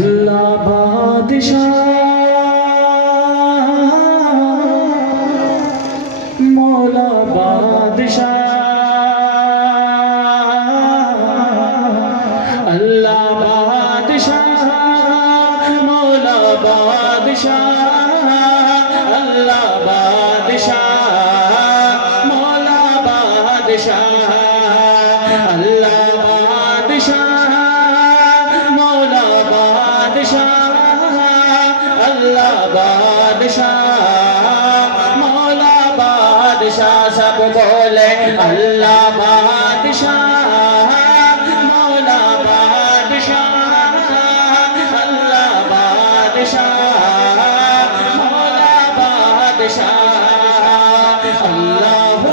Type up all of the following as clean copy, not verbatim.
اللہ بادشاہ مولا بادشاہ اللہ بادشاہ مولا بادشاہ اللہ بادشاہ مولا بادشاہ اللہ بادشاہ مولا بادشاہ اللہ بادشاہ مولا بادشاہ سب بولے اللہ بادشاہ مولا بادشاہ اللہ بادشاہ مولا بادشاہ اللہ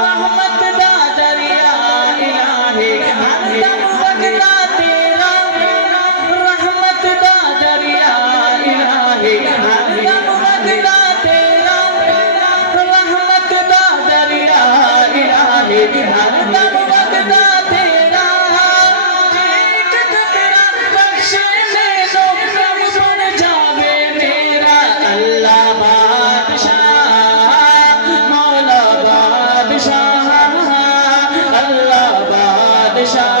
رحمت دا دریا الہی ہر دم وگدا تیرا رحمت دا دریا الہی ہر دم وگدا تیرا رحمت دا دریا الہی ہر دم وگدا تیرا ایک ٹکڑا بخشنے دو رب بن جاوے میرا اللہ مولا بادشاہ اللہ بادشاہ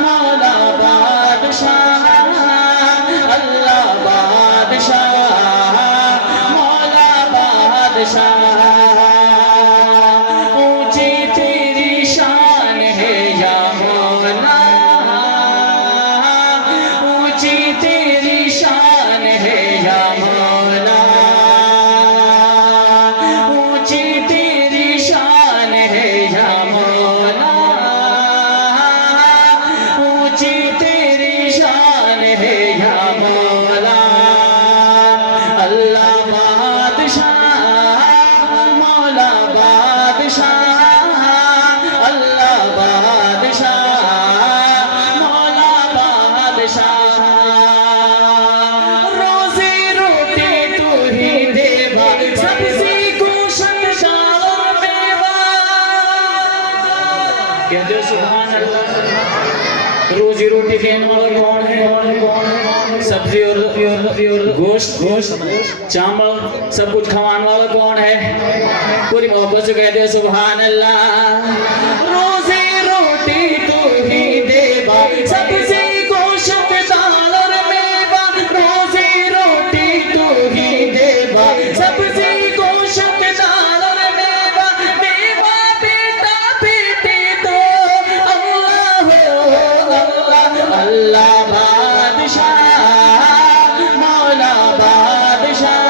مولا بادشاہ اللہ بادشاہ مولا بادشاہ اونچی تیری شان ہے یا مولا اونچی تیری شان ہے یا مولا اللہ بادشاہ مولا بادشاہ اللہ بادشاہ مولا بادشاہ روزی روٹی تو ہی دیوا سبزی گوشت دال اور میوہ کہتے ہو سبحان اللہ روزی روٹی دینے والا کون ہے سبزی اور گوشت چاول سب کچھ کھوان والا کون ہے پوری محبت سے کہتے ہیں سبحان اللہ روزی روٹی تو ہی دیوا سبزی گوشت دال اور میوہ روزی روٹی تو ہی دیوا سبزی گوشت دال اور میوہ میوہ بیٹا بیٹی تو اللہ اللہ بادشاہ اللہ بادشاہ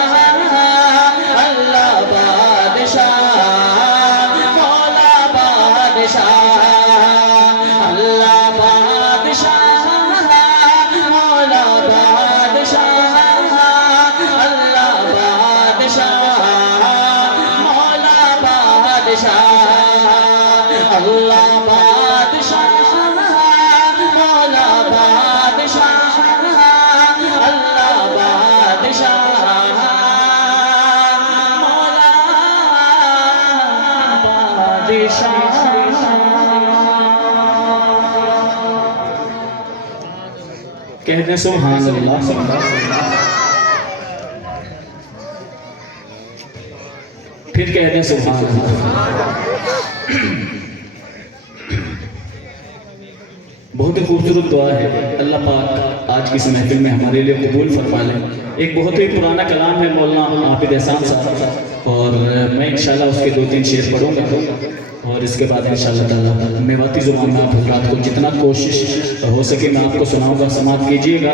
مولا بادشاہ اللہ بادشاہ مولا بادشاہ کہتے ہیں سبحان اللہ پھر کہتے ہیں سبحان اللہ بہت ہی خوبصورت دعا ہے اللہ پاک آج کی اس محفل میں ہمارے لیے قبول فرما لیں ایک بہت ہی پرانا کلام ہے مولانا عابد احسان صاحب اور میں انشاءاللہ اس کے 2-3 شعر پڑھوں گا اور اس کے بعد انشاءاللہ تعالیٰ میواتی زبان میں آپ حضرات کو جتنا کوشش ہو سکے میں آپ کو سناؤں گا، سماعت کیجئے گا.